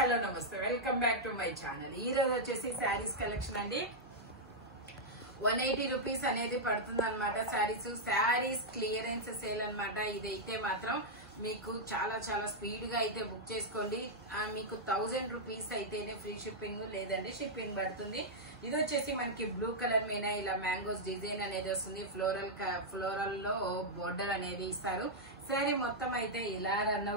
Hello నమస్తే, welcome back to my channel. ఈ రోజు వచ్చేసి శారీస్ కలెక్షన్ అండి. 180 రూపీస్ అనేది పడుతుంది అనమాట. శారీస్ క్లియరెన్స్ సేల్ అనమాట. ఇదైతే మాత్రం మీకు చాలా చాలా స్పీడ్ గా అయితే బుక్ చేసుకోండి. మీకు 1000 రూపీస్ అయితేనే ఫ్రీ షిప్పింగ్, లేదండి షిప్పింగ్ పడుతుంది. ఇది వచ్చేసి మనకి బ్లూ కలర్ మీద ఇలా మ్యాంగోస్ డిజైన్ అనేది వస్తుంది. ఫ్లోరల్ లో బోర్డర్ అనేది ఇస్తారు. శారీ మొత్తం అయితే ఇలా రన్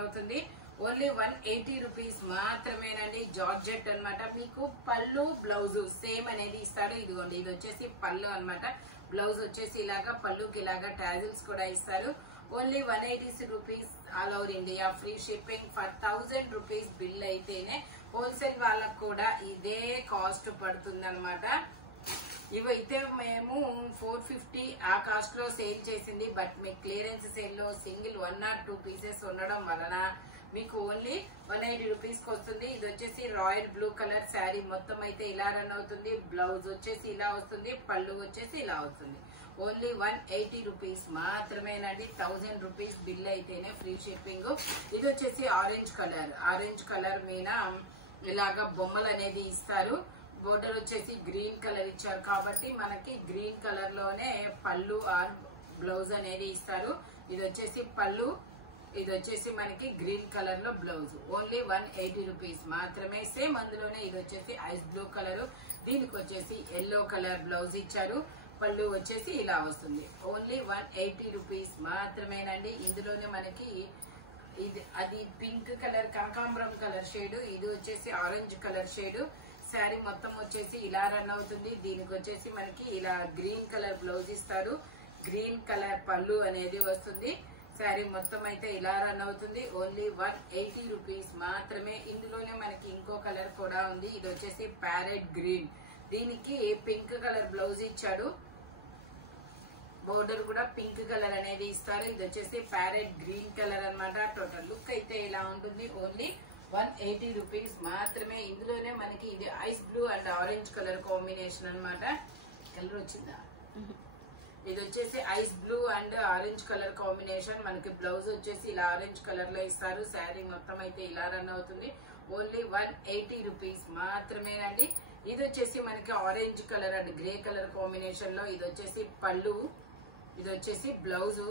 అవుతుంది. ఓన్లీ 180 రూపీస్ మాత్రమేనండి. జార్జెట్ అన్నమాట. మీకు పళ్ళు బ్లౌజ్ సేమ్ అనేది ఇస్తాడు. ఇదిగోండి, ఇది వచ్చేసి పళ్ళు అన్నమాట. బ్లౌజ్ వచ్చేసి ఇలాగా, పళ్ళుకి ఇలాగా టాజిల్స్ కూడా ఇస్తారు. Only 180 rupees all over India free shipping. For 1000 rupees bill అయితేనే హోల్సేల్ వాళ్ళకు కూడా ఇదే కాస్ట్ పడుతుంది అనమాట. ఇవైతే మేము 450 ఆ కాస్ట్ లో సేల్ చేసింది. బట్ మీకు క్లియరెన్స్ సేల్ లో సింగిల్ 1 or 2 పీసెస్ ఉండడం వలన మీకు ఓన్లీ 180 రూపీస్ కి వస్తుంది. ఇది వచ్చేసి రాయల్ బ్లూ కలర్ శారీ మొత్తం అయితే ఇలా రన్ అవుతుంది. బ్లౌజ్ వచ్చేసి ఇలా వస్తుంది, పళ్ళు వచ్చేసి ఇలా వస్తుంది. ఓన్లీ 180 రూపీస్ మాత్రమేనండి. 1000 రూపీస్ బిల్ అయితేనే ఫ్రీ షిప్పింగ్. ఇది వచ్చేసి ఆరెంజ్ కలర్ మీద ఇలాగా బొమ్మలు అనేది ఇస్తారు. బోర్డర్ వచ్చేసి గ్రీన్ కలర్ ఇచ్చారు కాబట్టి మనకి గ్రీన్ కలర్ లోనే పళ్ళు ఆర్ బ్లౌజ్ అనేది ఇస్తారు. ఇది వచ్చేసి పళ్ళు, ఇది వచ్చేసి మనకి గ్రీన్ కలర్ లో బ్లౌజ్. ఓన్లీ 180 రూపీస్ మాత్రమే. సేమ్ అందులోనే ఇది వచ్చేసి ఐస్ బ్లూ కలర్, దీనికి వచ్చేసి ఎల్లో కలర్ బ్లౌజ్ ఇచ్చారు. పళ్ళు వచ్చేసి ఇలా వస్తుంది. ఓన్లీ 180 రూపీస్ మాత్రమేనండి. ఇందులోనే మనకి అది పింక్ కలర్, కనకాంబరం కలర్ షేడ్, ఇది వచ్చేసి ఆరెంజ్ కలర్ షేడ్. శారీ మొత్తం వచ్చేసి ఇలా రన్ అవుతుంది. దీనికి వచ్చేసి మనకి ఇలా గ్రీన్ కలర్ బ్లౌజ్ ఇస్తారు. గ్రీన్ కలర్ పళ్ళు అనేది వస్తుంది. శారీ మొత్తం అయితే ఇలా రన్ అవుతుంది. ఓన్లీ 180 రూపీస్ మాత్రమే. ఇందులోనే మనకి ఇంకో కలర్ కూడా ఉంది. ఇది వచ్చేసి ప్యారెట్ గ్రీన్, దీనికి పింక్ కలర్ బ్లౌజ్ ఇచ్చాడు. బోర్డర్ కూడా పింక్ కలర్ అనేది ఇస్తారు. ఇది వచ్చేసి ప్యారెట్ గ్రీన్ కలర్ అన్నమాట. టోటల్ లుక్ అయితే ఇలా ఉంటుంది. ఓన్లీ 180 రూపీస్ మాత్రమే. ఇందులోనే మనకి ఇది ice blue and orange colour combination అన్నమాట. కలర్ వచ్చిందా? ఇది వచ్చేసి ice blue and orange colour combination. మనకి బ్లౌజ్ వచ్చేసి ఇలా ఆరెంజ్ కలర్ లో ఇస్తారు. శారీ మొత్తం అయితే ఇలా రన్ అవుతుంది. ఓన్లీ 180 రూపీస్ మాత్రమేనండి. ఇది వచ్చేసి మనకి orange colour and grey colour combination లో ఇది వచ్చేసి పళ్ళు, ఇది వచ్చేసి బ్లౌజ్.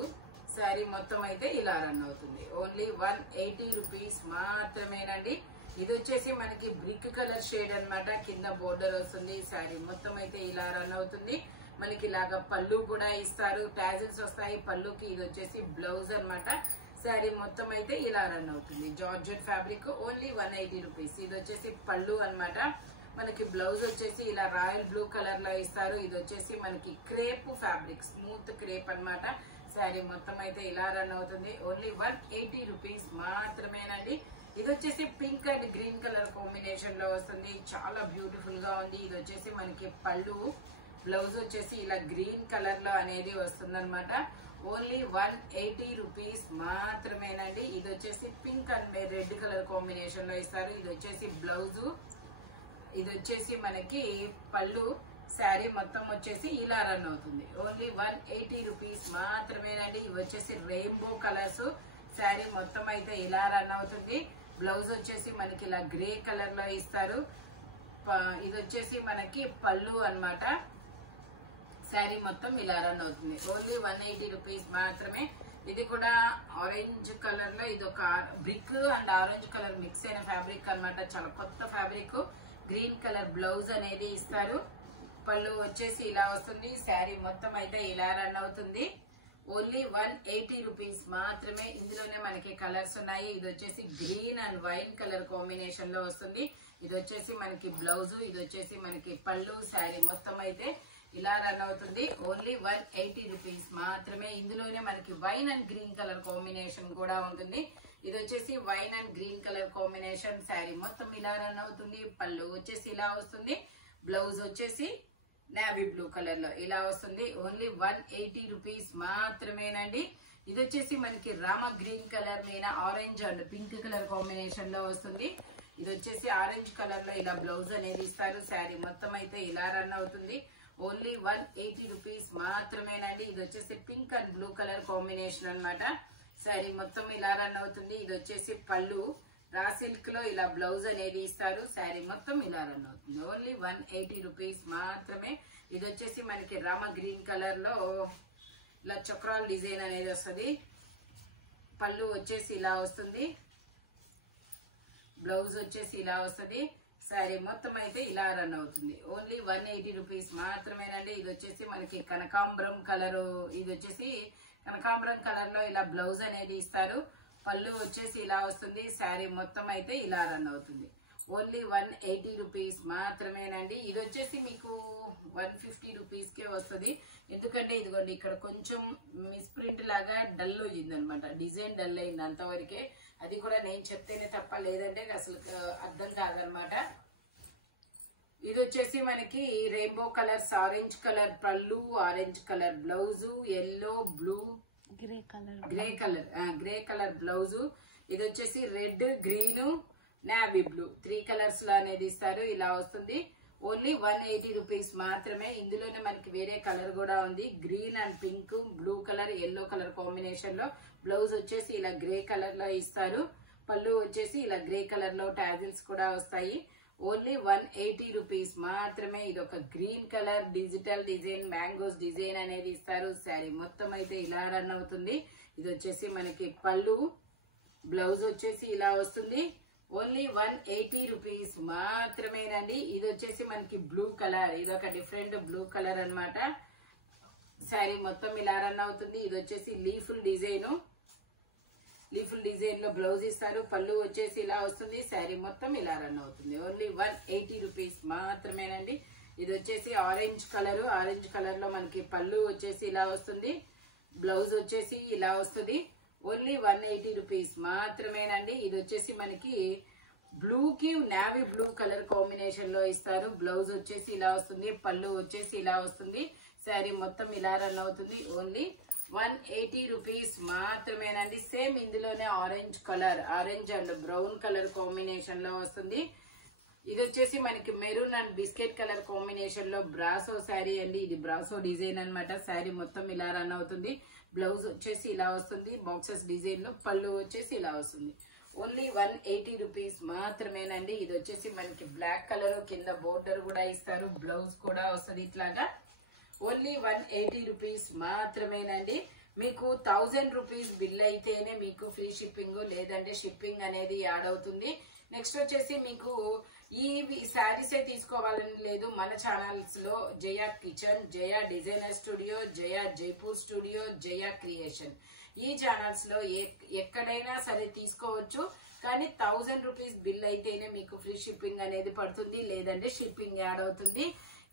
శారీ మొత్తం అయితే ఇలా రన్ అవుతుంది. ఓన్లీ 180 రూపీస్ మాత్రమేనండి. ఇది వచ్చేసి మనకి బ్రిక్ కలర్ షేడ్ అన్నమాట. కింద బోర్డర్ వస్తుంది. శారీ మొత్తం అయితే ఇలా రన్ అవుతుంది. మనకి ఇలాగా పళ్ళు కూడా ఇస్తారు, టాజిల్స్ వస్తాయి పళ్ళుకి. ఇది వచ్చేసి బ్లౌజ్ అన్నమాట. శారీ మొత్తం అయితే ఇలా రన్ అవుతుంది. Georgette fabric. Only 180 rupees. ఇది వచ్చేసి పళ్ళు అన్నమాట. మనకి బ్లౌజ్ వచ్చేసి ఇలా రాయల్ బ్లూ కలర్ లో ఇస్తారు. ఇది వచ్చేసి మనకి క్రేప్ ఫ్యాబ్రిక్, స్మూత్ క్రేప్ అన్నమాట. శారీ మొత్తం అయితే ఇలా రన్ అవుతుంది. ఓన్లీ 180 రూపీస్ మాత్రమేనండి. ఇది వచ్చేసి pink and green colour combination లో వస్తుంది. చాలా బ్యూటిఫుల్ గా ఉంది. ఇది వచ్చేసి మనకి పళ్ళు, బ్లౌజ్ వచ్చేసి ఇలా గ్రీన్ కలర్ లో అనేది వస్తుంది అనమాట. ఓన్లీ 180 రూపీస్ మాత్రమేనండి. ఇది వచ్చేసి pink and red colour combination లో ఇస్తారు. ఇది వచ్చేసి బ్లౌజ్, ఇది వచ్చేసి మనకి పళ్ళు. శారీ మొత్తం వచ్చేసి ఇలా రన్ అవుతుంది. ఓన్లీ 180 రూపీస్ మాత్రమేనండి. ఇవి వచ్చేసి రెయిన్బో కలర్స్. శారీ మొత్తం అయితే ఇలా రన్ అవుతుంది. బ్లౌజ్ వచ్చేసి మనకి ఇలా గ్రే కలర్ లో ఇస్తారు. ఇది వచ్చేసి మనకి పళ్ళు అన్నమాట. శారీ మొత్తం ఇలా రన్ అవుతుంది. ఓన్లీ 180 రూపీస్ మాత్రమే. ఇది కూడా ఆరెంజ్ కలర్ లో, ఇది ఒక brick and orange colour mix అయిన ఫ్యాబ్రిక్ అన్నమాట. చాలా కొత్త ఫ్యాబ్రిక్. గ్రీన్ కలర్ బ్లౌజ్ అనేది ఇస్తారు. పళ్ళు వచ్చేసి ఇలా వస్తుంది. శారీ మొత్తం అయితే ఇలా రన్ అవుతుంది. ఓన్లీ 180 రూపీస్ మాత్రమే. ఇందులోనే మనకి కలర్స్ ఉన్నాయి. ఇది వచ్చేసి green and wine colour combination లో వస్తుంది. ఇది వచ్చేసి మనకి బ్లౌజ్, ఇది వచ్చేసి మనకి పళ్ళు. శారీ మొత్తం అయితే ఇలా రన్ అవుతుంది. ఓన్లీ 180 రూపీస్ మాత్రమే. ఇందులోనే మనకి wine and green colour combination కూడా ఉంటుంది. ఇది వచ్చేసి wine and green colour combination. Sari మొత్తం ఇలా రన్ అవుతుంది. పళ్ళు వచ్చేసి ఇలా వస్తుంది. బ్లౌజ్ వచ్చేసి నేవీ బ్లూ కలర్ లో ఇలా వస్తుంది. ఓన్లీ 180 రూపీస్ మాత్రమేనండి. ఇది వచ్చేసి మనకి రామ గ్రీన్ కలర్ మీద orange and pink colour combination లో వస్తుంది. ఇది వచ్చేసి ఆరెంజ్ కలర్ లో ఇలా బ్లౌజ్ అనేది ఇస్తారు. శారీ మొత్తం అయితే ఇలా రన్ అవుతుంది. ఓన్లీ 180 రూపీస్ మాత్రమేనండి. ఇది వచ్చేసి pink and blue colour combination అన్నమాట. శారీ మొత్తం ఇలా రన్ అవుతుంది. ఇది వచ్చేసి పళ్ళు, రా సిల్క్ లో ఇలా బ్లౌజ్ అనేది ఇస్తారు. శారీ మొత్తం ఇలా రన్ అవుతుంది. ఓన్లీ 180 రూపీస్ మాత్రమే. ఇది వచ్చేసి మనకి రామ గ్రీన్ కలర్ లో ఇలా చక్రాల డిజైన్ అనేది వస్తుంది. పళ్ళు వచ్చేసి ఇలా వస్తుంది, బ్లౌజ్ వచ్చేసి ఇలా వస్తుంది. శారీ మొత్తం అయితే ఇలా రన్ అవుతుంది. ఓన్లీ 180 రూపీస్ మాత్రమేనండి. ఇది వచ్చేసి మనకి కనకాంబరం కలర్, ఇది వచ్చేసి కనకాంబరం కలర్ లో ఇలా బ్లౌజ్ అనేది ఇస్తారు. పళ్ళు వచ్చేసి ఇలా వస్తుంది. శారీ మొత్తం అయితే ఇలా రన్ అవుతుంది. ఓన్లీ 180 రూపీస్ మాత్రమేనండి. ఇది వచ్చేసి మీకు 150 రూపీస్ కే వస్తుంది. ఎందుకంటే ఇదిగోండి ఇక్కడ కొంచెం మిస్ప్రింట్ లాగా డల్ అయింది అనమాట, డిజైన్ డల్ అయింది అంతవరకే. అది కూడా నేను చెప్తేనే తప్ప, లేదంటే అసలు అర్థం కాదనమాట. ఇది వచ్చేసి మనకి రెయిన్బో కలర్స్, ఆరెంజ్ కలర్ పళ్ళు, orange colour blouse, yellow, blue, grey colour blouse. ఇది వచ్చేసి red, green, navy blue 3 colours లో అనేది ఇస్తారు. ఇలా వస్తుంది. ఓన్లీ 180 రూపీస్ మాత్రమే. ఇందులోనే మనకి వేరే కలర్ కూడా ఉంది, green and pink, blue colour, yellow colour combination లో. బ్లౌజ్ వచ్చేసి ఇలా గ్రే కలర్ లో ఇస్తారు. పళ్ళు వచ్చేసి ఇలా గ్రే కలర్ లో టాజిల్స్ కూడా వస్తాయి. ఓన్లీ 180 రూపీస్ మాత్రమే. ఇది ఒక green colour digital design, mangoes design అనేది ఇస్తారు. శారీ మొత్తం అయితే ఇలా రన్ అవుతుంది. ఇది వచ్చేసి మనకి పళ్ళు, బ్లౌజ్ వచ్చేసి ఇలా వస్తుంది. ఓన్లీ 180 రూపీస్ మాత్రమేనండి. ఇది వచ్చేసి మనకి బ్లూ కలర్, ఇది ఒక డిఫరెంట్ బ్లూ కలర్ అన్నమాట. శారీ మొత్తం ఇలా రన్ అవుతుంది. ఇది వచ్చేసి లీఫుల్ డిజైన్, లీఫుల్ డిజైన్ లో బ్లౌజ్ ఇస్తారు. పళ్ళు వచ్చేసి ఇలా వస్తుంది. శారీ మొత్తం ఇలా రన్ అవుతుంది. ఓన్లీ 180 రూపీస్ మాత్రమేనండి. ఇది వచ్చేసి ఆరెంజ్ కలర్, ఆరెంజ్ కలర్ లో మనకి పళ్ళు వచ్చేసి ఇలా వస్తుంది, బ్లౌజ్ వచ్చేసి ఇలా వస్తుంది. ఓన్లీ 180 రూపీస్ మాత్రమేనండి. ఇది వచ్చేసి మనకి బ్లూ కి నావీ బ్లూ కలర్ కాంబినేషన్ లో ఇస్తారు. బ్లౌజ్ వచ్చేసి ఇలా వస్తుంది, పళ్ళు వచ్చేసి ఇలా వస్తుంది. శారీ మొత్తం ఇలా రన్ అవుతుంది. ఓన్లీ 180 రూపీస్ మాత్రమేనండి. సేమ్ ఇందులోనే orange colour, orange and brown colour combination లో వస్తుంది. ఇది వచ్చేసి మనకి maroon and biscuit colour combination లో బ్రాసో శారీ అండి. ఇది బ్రాసో డిజైన్ అన్నమాట. శారీ మొత్తం ఇలా రన్ అవుతుంది. బ్లౌజ్ వచ్చేసి ఇలా వస్తుంది, బాక్సెస్ డిజైన్ లో. పళ్ళు వచ్చేసి ఇలా వస్తుంది. ఓన్లీ 180 రూపీస్ మాత్రమేనండి. ఇది వచ్చేసి మనకి బ్లాక్ కలర్, కింద బోర్డర్ కూడా ఇస్తారు, బ్లౌజ్ కూడా వస్తుంది ఇట్లాగా. ఓన్లీ 180 రూపీస్ మాత్రమేనండి. మీకు 1000 రూపీస్ బిల్ అయితేనే మీకు ఫ్రీ షిప్పింగ్, లేదంటే షిప్పింగ్ అనేది యాడ్ అవుతుంది. నెక్స్ట్ వచ్చేసి మీకు ఈ శారీస్ తీసుకోవాలని లేదు. మన ఛానల్స్ లో జయ కిచెన్, జయ డిజైనర్ స్టూడియో, జయ జైపూర్ స్టూడియో, జయ క్రియేషన్, ఈ ఛానల్స్ లో ఎక్కడైనా సరే తీసుకోవచ్చు. కానీ 1000 రూపీస్ బిల్ అయితేనే మీకు ఫ్రీ షిప్పింగ్ అనేది పడుతుంది, లేదంటే షిప్పింగ్ యాడ్ అవుతుంది.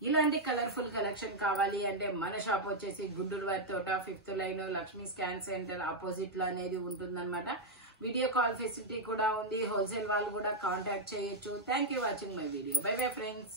ఇలాంటి కలర్ఫుల్ కలెక్షన్ కావాలి అంటే మన షాప్ వచ్చేసి గుంటూరు వారి తోట 5th line Lakshmi scan centre opposite లో అనేది ఉంటుందన్నమాట. వీడియో కాల్ ఫెసిలిటీ కూడా ఉంది. హోల్సేల్ వాళ్ళు కూడా కాంటాక్ట్ చేయొచ్చు. Thank you watching my video. By bye friends.